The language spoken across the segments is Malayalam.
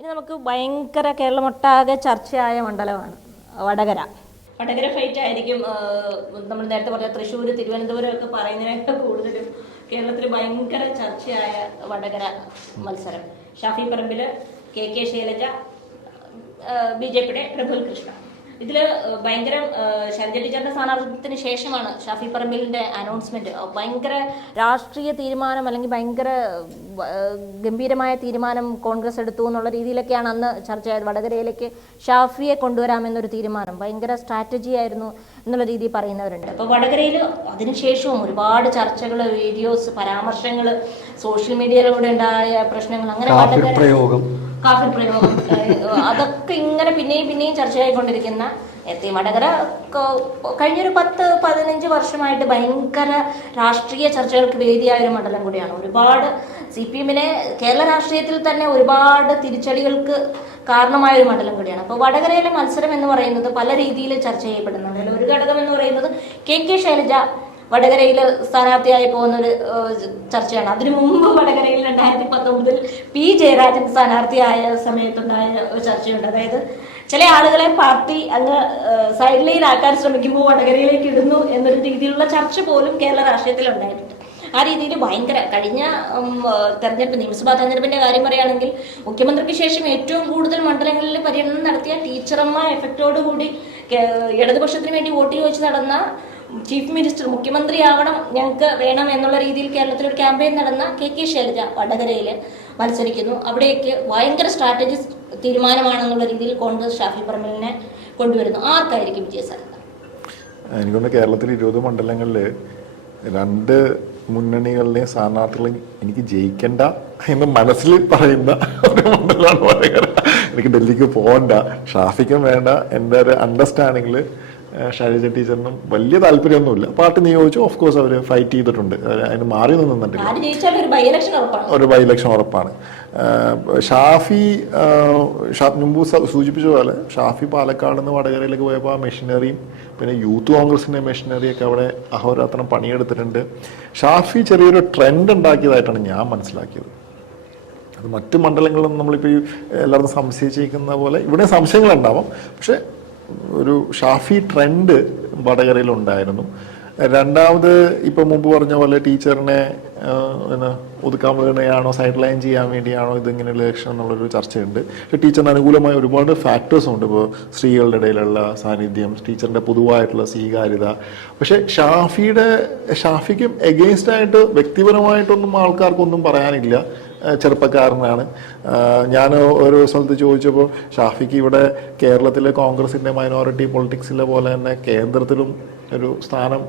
ഇനി നമുക്ക് ഭയങ്കര കേരളമൊട്ടാകെ ചർച്ചയായ മണ്ഡലമാണ് വടകര. വടകര ഫൈറ്റ് ആയിരിക്കും നമ്മൾ നേരത്തെ പറഞ്ഞ തൃശ്ശൂർ തിരുവനന്തപുരം ഒക്കെ പറയുന്നതിനൊക്കെ കൂടുതലും കേരളത്തിൽ ഭയങ്കര ചർച്ചയായ വടകര മത്സരം. Shafi Parambil K K Shailaja B J പിയുടെ പ്രഫുൽ കൃഷ്ണ. ഇതിൽ ഭയങ്കര ശൈലജ ടീച്ചറിന്റെ സ്ഥാനാർത്ഥിത്വത്തിന് ശേഷമാണ് ഷാഫി പറമ്പിലിന്റെ അനൗൺസ്മെന്റ് ഭയങ്കര രാഷ്ട്രീയ തീരുമാനം അല്ലെങ്കിൽ ഭയങ്കര ഗംഭീരമായ തീരുമാനം കോൺഗ്രസ് എടുത്തു എന്നുള്ള രീതിയിലൊക്കെയാണ് അന്ന് ചർച്ചയായത്. വടകരയിലേക്ക് ഷാഫിയെ കൊണ്ടുവരാമെന്നൊരു തീരുമാനം. ഭയങ്കര സ്ട്രാറ്റജി ആയിരുന്നു എന്നുള്ള രീതിയിൽ പറയുന്നവരുണ്ട്. അപ്പോൾ വടകരയിൽ അതിനുശേഷവും ഒരുപാട് ചർച്ചകൾ വീഡിയോസ് പരാമർശങ്ങൾ സോഷ്യൽ മീഡിയയിലൂടെ ഉണ്ടായ പ്രശ്നങ്ങൾ അങ്ങനെ പ്രയോഗം കാഫിർ ഏഹ് അതൊക്കെ ഇങ്ങനെ പിന്നെയും പിന്നെയും ചർച്ചയായിക്കൊണ്ടിരിക്കുന്ന എത്തി വടകര കഴിഞ്ഞൊരു പത്ത് പതിനഞ്ച് വർഷമായിട്ട് ഭയങ്കര രാഷ്ട്രീയ ചർച്ചകൾക്ക് വേദിയായ ഒരു മണ്ഡലം കൂടിയാണ്. ഒരുപാട് സി പി എമ്മിനെ കേരള രാഷ്ട്രീയത്തിൽ തന്നെ ഒരുപാട് തിരിച്ചടികൾക്ക് കാരണമായ ഒരു മണ്ഡലം കൂടിയാണ്. അപ്പോൾ വടകരയിലെ മത്സരം എന്ന് പറയുന്നത് പല രീതിയിൽ ചർച്ച ചെയ്യപ്പെടുന്നുണ്ട്. ഒരു ഘടകം എന്ന് പറയുന്നത് കെ കെ ശൈലജ വടകരയിൽ സ്ഥാനാർത്ഥിയായി പോകുന്ന ഒരു ചർച്ചയാണ്. അതിനു മുമ്പ് വടകരയിൽ രണ്ടായിരത്തി പത്തൊമ്പതിൽ പി. ജയരാജൻ സ്ഥാനാർത്ഥിയായ സമയത്തുണ്ടായ ഒരു ചർച്ചയുണ്ട്. അതായത് ചില ആളുകളെ പാർട്ടി അങ്ങ് സൈഡിലേക്കാക്കാൻ ശ്രമിക്കുമ്പോൾ വടകരയിലേക്ക് ഇടുന്നു എന്നൊരു രീതിയിലുള്ള ചർച്ച പോലും കേരള രാഷ്ട്രീയത്തിൽ ഉണ്ടായിട്ടുണ്ട് ആ രീതിയിൽ ഭയങ്കര കഴിഞ്ഞ തെരഞ്ഞെടുപ്പ് നിയമസഭാ തെരഞ്ഞെടുപ്പിന്റെ കാര്യം പറയുകയാണെങ്കിൽ മുഖ്യമന്ത്രിക്ക് ശേഷം ഏറ്റവും കൂടുതൽ മണ്ഡലങ്ങളിൽ പര്യടനം നടത്തിയ ടീച്ചറമ്മ എഫക്റ്റോടുകൂടി ഇടതുപക്ഷത്തിന് വേണ്ടി വോട്ട് ചോദിച്ച് നടന്ന ചീഫ് മിനിസ്റ്റർ മുഖ്യമന്ത്രിയാവണം ഞങ്ങൾക്ക് വേണം എന്നുള്ള രീതിയിൽ കേരളത്തിൽ ഒരു ക്യാമ്പയിൻ നടന്ന കെ കെ ശൈലജ വടകരയിൽ മത്സരിക്കുന്നു. അവിടേക്ക് ഭയങ്കര സ്ട്രാറ്റജി തീരുമാനമാണെന്നുള്ള രീതിയിൽ കോൺഗ്രസ് ഷാഫി പറമ്പലിനെ കൊണ്ടുവരുന്നു. ആർക്കായിരിക്കും വിജയ സാധ്യത എനിക്കൊന്ന് കേരളത്തിൽ ഇരുപത് മണ്ഡലങ്ങളിൽ രണ്ട് മുന്നണികളിലെയും സ്ഥാനാർത്ഥികളെ എനിക്ക് ജയിക്കണ്ട എന്ന് മനസ്സിൽ പറയുന്ന ഒരു മണ്ഡലമാണ് വടകര. എനിക്ക് ഡൽഹിക്ക് പോകണ്ട. ഷാഫിക്കും വേണ്ട. എന്റെ ഒരു അണ്ടർസ്റ്റാൻഡിങ്ങിൽ ശൈലജ ടീച്ചറിനും വലിയ താല്പര്യമൊന്നുമില്ല. പാർട്ടി നിയോഗിച്ചു ഓഫ് കോഴ്സ് അവർ ഫൈറ്റ് ചെയ്തിട്ടുണ്ട്. അവർ അതിന് മാറി നിന്നിട്ടില്ല. ഒരു ബൈ ഇലക്ഷൻ ഉറപ്പാണ്. ഷാഫി മുമ്പ് സൂചിപ്പിച്ച പോലെ ഷാഫി പാലക്കാട് നിന്ന് വടകരയിലേക്ക് പോയപ്പോൾ ആ മെഷീനറിയും പിന്നെ യൂത്ത് കോൺഗ്രസിന്റെ മെഷീനറിയൊക്കെ അവിടെ അഹോരാത്രം പണിയെടുത്തിട്ടുണ്ട്. ഷാഫി ചെറിയൊരു ട്രെൻഡ് ഉണ്ടാക്കിയതായിട്ടാണ് ഞാൻ മനസ്സിലാക്കിയത്. അത് മറ്റു മണ്ഡലങ്ങളിലും നമ്മളിപ്പോൾ ഈ എല്ലാവരും സംശയിച്ചിരിക്കുന്ന പോലെ ഇവിടെ സംശയങ്ങളുണ്ടാവാം. പക്ഷെ ഒരു ഷാഫി ട്രെൻഡ് വടകരയിൽ ഉണ്ടായിരുന്നു. രണ്ടാമത് ഇപ്പം മുമ്പ് പറഞ്ഞ പോലെ ടീച്ചറിനെ പിന്നെ ഒതുക്കാൻ വേണ്ടിയാണോ സൈഡ് ലൈൻ ചെയ്യാൻ വേണ്ടിയാണോ ഇതിങ്ങനെ ഇലക്ഷൻ എന്നുള്ളൊരു ചർച്ചയുണ്ട്. പക്ഷെ ടീച്ചറിന് അനുകൂലമായ ഒരുപാട് ഫാക്ടേഴ്സ് ഉണ്ട്. ഇപ്പോൾ സ്ത്രീകളുടെ ഇടയിലുള്ള സാന്നിധ്യം ടീച്ചറിന്റെ പൊതുവായിട്ടുള്ള സ്വീകാര്യത. പക്ഷെ ഷാഫിയുടെ ഷാഫിക്കും എഗെയിൻസ്റ്റ് ആയിട്ട് വ്യക്തിപരമായിട്ടൊന്നും ആൾക്കാർക്കൊന്നും പറയാനില്ല. ചെറുപ്പക്കാരനാണ്. ഞാൻ ഓരോ സ്ഥലത്ത് ചോദിച്ചപ്പോൾ ഷാഫിക്ക് ഇവിടെ കേരളത്തിലെ കോൺഗ്രസിന്റെ മൈനോറിറ്റി പൊളിറ്റിക്സിലെ പോലെ തന്നെ കേന്ദ്രത്തിലും ഒരു സ്ഥാനം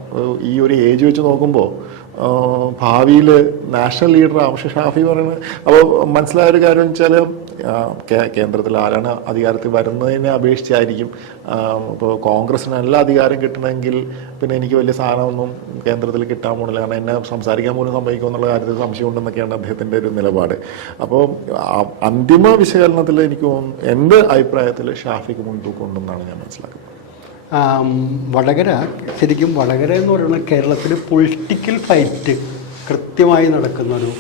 ഈ ഒരു ഏജ് വെച്ച് നോക്കുമ്പോൾ ഭാവിയിൽ നാഷണൽ ലീഡർ അംഷ ഷാഫി പറയുന്നത് അപ്പോൾ മനസ്സിലായ ഒരു കാര്യം വെച്ചാൽ കേന്ദ്രത്തിൽ ആരാണ് അധികാരത്തിൽ വരുന്നതിനെ അപേക്ഷിച്ചായിരിക്കും. ഇപ്പോൾ കോൺഗ്രസിന് നല്ല അധികാരം കിട്ടണമെങ്കിൽ പിന്നെ എനിക്ക് വലിയ സാധനമൊന്നും കേന്ദ്രത്തിൽ കിട്ടാൻ പോകുന്നില്ല കാരണം എന്നെ സംസാരിക്കാൻ പോലും സംഭവിക്കും എന്നുള്ള കാര്യത്തിൽ സംശയമുണ്ടെന്നൊക്കെയാണ് അദ്ദേഹത്തിന്റെ ഒരു നിലപാട്. അപ്പോൾ അന്തിമ വിശകലനത്തിൽ എനിക്ക് എന്റെ അഭിപ്രായത്തിൽ ഷാഫിക്ക് മുൻതൂക്കം ഉണ്ടെന്നാണ് ഞാൻ മനസ്സിലാക്കുന്നത്. വടകര ശരിക്കും വടകര എന്ന് പറയുന്നത് കേരളത്തിൽ പൊളിറ്റിക്കൽ ഫൈറ്റ് കൃത്യമായി നടക്കുന്നൊരു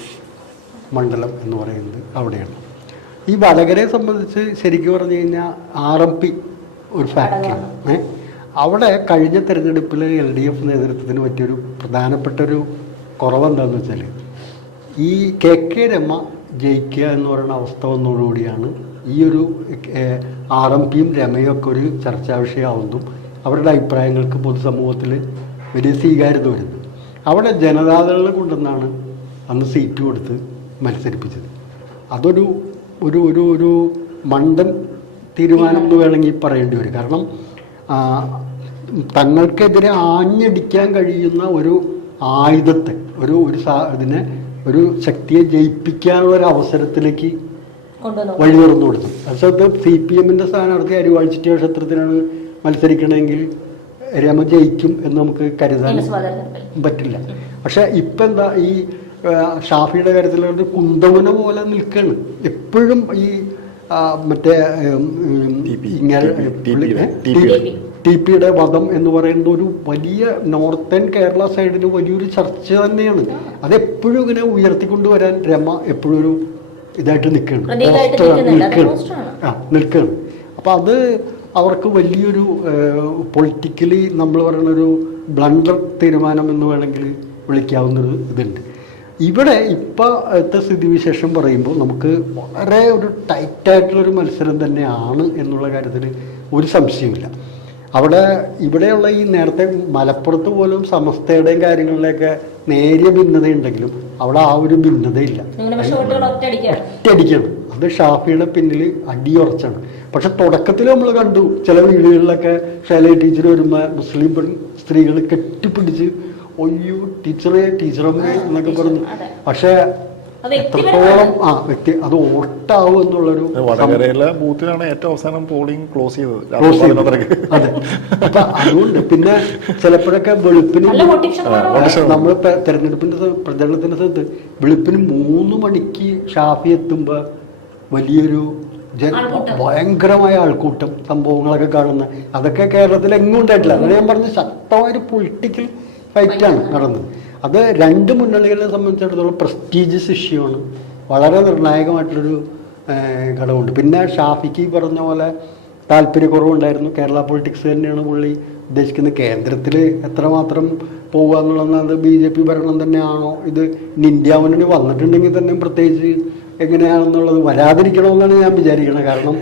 മണ്ഡലം എന്ന് പറയുന്നത് അവിടെയാണ്. ഈ വടകരയെ സംബന്ധിച്ച് ശരിക്കും പറഞ്ഞു കഴിഞ്ഞാൽ ആർ എം പി ഒരു ഫാക്ടറിയാണ്. ഏ? അവിടെ കഴിഞ്ഞ തെരഞ്ഞെടുപ്പിൽ എൽ ഡി എഫ് നേതൃത്വത്തിന് പറ്റിയൊരു പ്രധാനപ്പെട്ട ഒരു കുറവെന്താണെന്ന് വെച്ചാൽ ഈ കെ കെ രമ ജയിക്കുക എന്ന് പറയുന്ന അവസ്ഥ വന്നതോടുകൂടിയാണ് ഈ ഒരു ആർ എം പിയും രമയും ഒക്കെ ഒരു ചർച്ചാ വിഷയമാവുന്നതും അവരുടെ അഭിപ്രായങ്ങൾക്ക് പൊതുസമൂഹത്തിൽ വലിയ സ്വീകാര്യത വരുന്നത്. അവിടെ ജനതാദളിനെ കൊണ്ടുവന്നാണ് അന്ന് സീറ്റ് കൊടുത്ത് മത്സരിപ്പിച്ചത്. അതൊരു ഒരു ഒരു ഒരു മണ്ടൻ തീരുമാനം എന്ന് വേണമെങ്കിൽ പറയേണ്ടി വരും. കാരണം തങ്ങൾക്കെതിരെ ആഞ്ഞടിക്കാൻ കഴിയുന്ന ഒരു ആയുധത്തെ ഒരു ഒരു സാ ഇതിനെ ഒരു ശക്തിയെ ജയിപ്പിക്കാനുള്ള ഒരു അവസരത്തിലേക്ക് വഴി തുറന്നു കൊടുത്തു. അത് സി പി എമ്മിന്റെ സ്ഥാനാർത്ഥി അരിവാഴ്ചിറ്റ ക്ഷേത്രത്തിനാണ് മത്സരിക്കണമെങ്കിൽ രമ ജയിക്കും എന്ന് നമുക്ക് കരുതാൻ പറ്റില്ല. പക്ഷെ ഇപ്പം എന്താ ഈ ഷാഫിയുടെ കാര്യത്തിൽ കുന്തമുന പോലെ നിൽക്കുകയാണ്. എപ്പോഴും ഈ മറ്റേ ഇങ്ങനെ. ടി പിയുടെ വധം എന്ന് പറയുന്നത് ഒരു വലിയ നോർത്തേൺ കേരള സൈഡിൽ വലിയൊരു ചർച്ച തന്നെയാണ്. അതെപ്പോഴും ഇങ്ങനെ ഉയർത്തിക്കൊണ്ടുവരാൻ രമ എപ്പോഴും ഒരു ഇതായിട്ട് നിൽക്കുകയാണ്. നിൽക്കുകയാണ്. ആ നിൽക്കുകയാണ്. അപ്പോൾ അത് അവർക്ക് വലിയൊരു പൊളിറ്റിക്കലി നമ്മൾ പറയുന്ന ഒരു ബ്ലണ്ടർ തീരുമാനം എന്ന് വേണമെങ്കിൽ വിളിക്കാവുന്നൊരു ഇതുണ്ട്. ഇവിടെ ഇപ്പോഴത്തെ സ്ഥിതിവിശേഷം പറയുമ്പോൾ നമുക്ക് വളരെ ഒരു ടൈറ്റായിട്ടുള്ളൊരു മത്സരം തന്നെയാണ് എന്നുള്ള കാര്യത്തിൽ ഒരു സംശയമില്ല അവിടെ ഇവിടെയുള്ള ഈ നേരത്തെ മലപ്പുറത്ത് പോലും സമസ്തയുടെയും കാര്യങ്ങളിലൊക്കെ നേരിയ ഭിന്നതയുണ്ടെങ്കിലും അവിടെ ആ ഒരു ഭിന്നതയില്ല. ഒറ്റയടിക്കണം. അത് ഷാഫിയുടെ പിന്നിൽ അടിയുറച്ചാണ്. പക്ഷെ തുടക്കത്തിൽ നമ്മൾ കണ്ടു ചില വീടുകളിലൊക്കെ ഷൈല ടീച്ചർ വരുമ്പോൾ മുസ്ലിം പെൺ സ്ത്രീകൾ കെട്ടിപ്പിടിച്ച് ഒയ്യോ ടീച്ചറെ ടീച്ചറമ്മേ എന്നൊക്കെ പറഞ്ഞു. പക്ഷേ എത്രത്തോളം ആ വ്യക്തി അത് വോട്ടാവും എന്നുള്ളൊരു വടകരയിലെ ബൂത്തിലാണ് ഏറ്റവും അവസാനം പോളിംഗ് ക്ലോസ് ചെയ്തത്. ക്ലോസ് ചെയ്തത്. അതെ. അപ്പൊ അതുകൊണ്ട് പിന്നെ ചിലപ്പോഴൊക്കെ വെളുപ്പിന് നമ്മൾ തെരഞ്ഞെടുപ്പിന്റെ പ്രചരണത്തിന്റെ സ്ഥലത്ത് വെളുപ്പിന് മൂന്ന് മണിക്ക് ഷാഫി എത്തുമ്പോ വലിയൊരു ഭയങ്കരമായ ആൾക്കൂട്ടം സംഭവങ്ങളൊക്കെ കാണുന്ന അതൊക്കെ കേരളത്തിൽ എങ്ങും ഉണ്ടായിട്ടില്ല. അങ്ങനെ ഞാൻ പറഞ്ഞ ശക്തമായൊരു പൊളിറ്റിക്കൽ ഫൈറ്റാണ് നടന്നത്. അത് രണ്ട് മുന്നണികളെ സംബന്ധിച്ചിടത്തോളം പ്രസ്റ്റീജിയസ് ഇഷ്യൂ ആണ്. വളരെ നിർണായകമായിട്ടുള്ളൊരു ഘടകമുണ്ട്. പിന്നെ ഷാഫിക്ക് പറഞ്ഞ പോലെ താല്പര്യക്കുറവുണ്ടായിരുന്നു. കേരള പൊളിറ്റിക്സ് തന്നെയാണ് പുള്ളി ഉദ്ദേശിക്കുന്നത്. കേന്ദ്രത്തിൽ എത്രമാത്രം പോകുക എന്നുള്ളത് ബി ജെ പി ഭരണം തന്നെയാണോ? ഇത് ഇനി ഇന്ത്യ മുന്നണി വന്നിട്ടുണ്ടെങ്കിൽ തന്നെ പ്രത്യേകിച്ച് എങ്ങനെയാണെന്നുള്ളത് വരാതിരിക്കണമെന്നാണ് ഞാൻ വിചാരിക്കുന്നത് കാരണം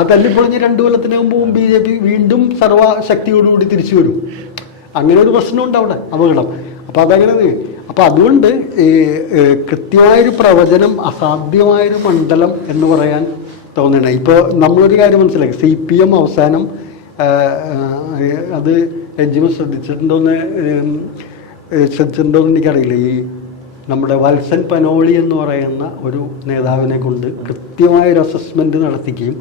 അതല്ലിപ്പൊളിഞ്ഞ് രണ്ടു കൊല്ലത്തിന് മുമ്പും ബി ജെ പി വീണ്ടും സർവശക്തിയോടുകൂടി തിരിച്ചു വരും. അങ്ങനെ ഒരു പ്രശ്നമുണ്ട് അവിടെ അപകടം. അപ്പോൾ അതങ്ങനെ അപ്പോൾ അതുകൊണ്ട് ഈ, കൃത്യമായൊരു പ്രവചനം അസാധ്യമായൊരു മണ്ഡലം എന്ന് പറയാൻ തോന്നണേ ഇപ്പോൾ നമ്മളൊരു കാര്യം മനസ്സിലാക്കി. സി പി എം അവസാനം അത് രഞ്ജിമ ശ്രദ്ധിച്ചിട്ടുണ്ടോയെന്ന് ശ്രദ്ധിച്ചിട്ടുണ്ടോയെന്ന് എനിക്കറിയില്ല. ഈ നമ്മുടെ വത്സൻ പനോളി എന്ന് പറയുന്ന ഒരു നേതാവിനെ കൊണ്ട് കൃത്യമായൊരു അസസ്മെന്റ് നടത്തിക്കുകയും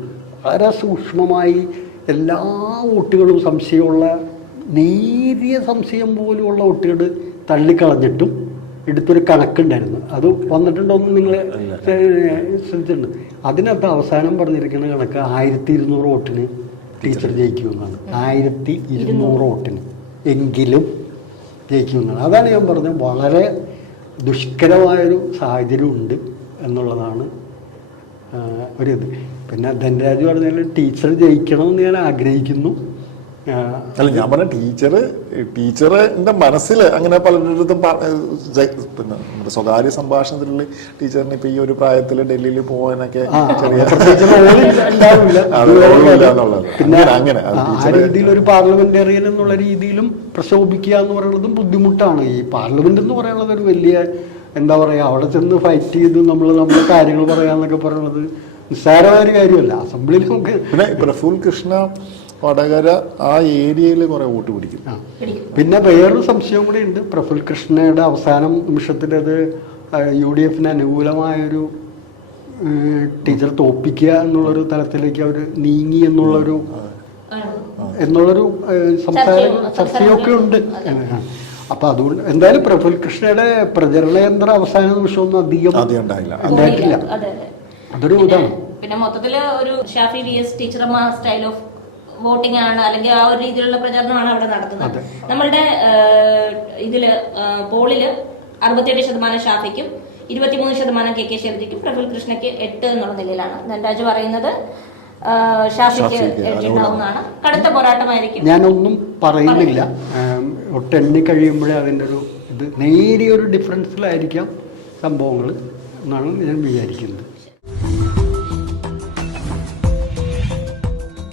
വളരെ സൂക്ഷ്മമായി എല്ലാ വോട്ടുകളും സംശയമുള്ള നേരിയ സംശയം പോലുമുള്ള വോട്ടുകൾ തള്ളിക്കളഞ്ഞിട്ടും എടുത്തൊരു കണക്കുണ്ടായിരുന്നു. അത് വന്നിട്ടുണ്ടോന്ന് നിങ്ങൾ ശ്രദ്ധിച്ചിട്ടുണ്ട്. അതിനകത്ത് അവസാനം പറഞ്ഞിരിക്കുന്ന കണക്ക് ആയിരത്തി ഇരുന്നൂറ് വോട്ടിന് ടീച്ചർ ജയിക്കുമെന്നാണ്. ആയിരത്തി ഇരുന്നൂറ്. വോട്ടിന് എങ്കിലും ജയിക്കുമെന്നാണ്. അതാണ് ഞാൻ പറഞ്ഞത്. വളരെ ദുഷ്കരമായൊരു സാഹചര്യം ഉണ്ട് എന്നുള്ളതാണ് ഒരു ഒരിത് പിന്നെ ധനരാജ് പറഞ്ഞാൽ ടീച്ചർ ജയിക്കണമെന്ന് ഞാൻ ആഗ്രഹിക്കുന്നു. അല്ല ഞാൻ പറഞ്ഞ ടീച്ചർ ടീച്ചറിന്റെ മനസ്സിൽ അങ്ങനെ പലരിടത്തും പിന്നെ നമ്മുടെ സ്വകാര്യ സംഭാഷണത്തിലുള്ള ടീച്ചറിന് ഇപ്പൊ ഈ ഒരു പ്രായത്തിൽ ഡൽഹിയിൽ പോകാനൊക്കെ ചെറിയ. പിന്നെ അങ്ങനെ, അങ്ങനെ. ആ രീതിയിൽ ഒരു പാർലമെന്റേറിയൻ എന്നുള്ള രീതിയിലും പ്രക്ഷോഭിക്കുക എന്ന് പറയുന്നതും ബുദ്ധിമുട്ടാണ്. ഈ പാർലമെന്റ് എന്ന് പറയുന്നത് ഒരു വലിയ എന്താ പറയുക അവിടെ ചെന്ന് ഫൈറ്റ് ചെയ്ത് നമ്മൾ നമ്മുടെ കാര്യങ്ങൾ പറയാന്നൊക്കെ പറയുന്നത് നിസ്സാരമായ ഒരു കാര്യമല്ല. അസംബ്ലിയിൽ നമുക്ക് പിന്നെ പ്രഫുൽ കൃഷ്ണ വടകര ആ ഏരിയയിൽ കുറെ വോട്ട് പിടിക്കും. പിന്നെ വേറൊരു സംശയം കൂടി ഉണ്ട്. പ്രഫുൽ കൃഷ്ണയുടെ അവസാനം നിമിഷത്തിന്റെത് യു ഡി എഫിന് അനുകൂലമായൊരു ടീച്ചർ തോപ്പിക്കുക എന്നുള്ളൊരു തലത്തിലേക്ക് അവർ നീങ്ങി എന്നുള്ളൊരു. എന്നുള്ളൊരു സംസാരം ചർച്ചയും- ചർച്ചയൊക്കെ ഉണ്ട്. അപ്പൊ അതുകൊണ്ട് എന്തായാലും പ്രഫുൽ കൃഷ്ണയുടെ പ്രചരണ യന്ത്രം അവസാന നിമിഷമൊന്നും അധികം ആദ്യം ഉണ്ടായില്ല. ഉണ്ടായിട്ടില്ല. അതെ അതെ. അതൊരു പിന്നെ- ഇതാണ്. പിന്നെ മൊത്തത്തിൽ ഒരു ഷാഫി വി എസ് ടീച്ചർമാർ സ്റ്റൈൽ ഓഫ് വോട്ടിംഗ് ആണ് അല്ലെങ്കിൽ ആ ഒരു രീതിയിലുള്ള പ്രചാരണമാണ് അവിടെ നടത്തുന്നത്. നമ്മളുടെ ഇതിൽ പോളിൽ അറുപത്തിയെട്ട് ശതമാനം ഷാഫിക്കും ഇരുപത്തിമൂന്ന് ശതമാനം കെ കെ ശൈലജയ്ക്കും പ്രഫുൽ കൃഷ്ണയ്ക്ക് എട്ട് എന്നുള്ള നിലയിലാണ്. ധനരാജ് പറയുന്നത് ഷാഫിക്ക് ഷാഫിക്ക് കടുത്ത പോരാട്ടമായിരിക്കും. ഞാനൊന്നും പറയുന്നില്ല. ഒട്ടെണ്ണി കഴിയുമ്പോഴേ അതിന്റെ ഒരു ഇത് നേരിയൊരു ഡിഫറൻസിലായിരിക്കാം സംഭവങ്ങൾ എന്നാണ് ഞാൻ വിചാരിക്കുന്നത്.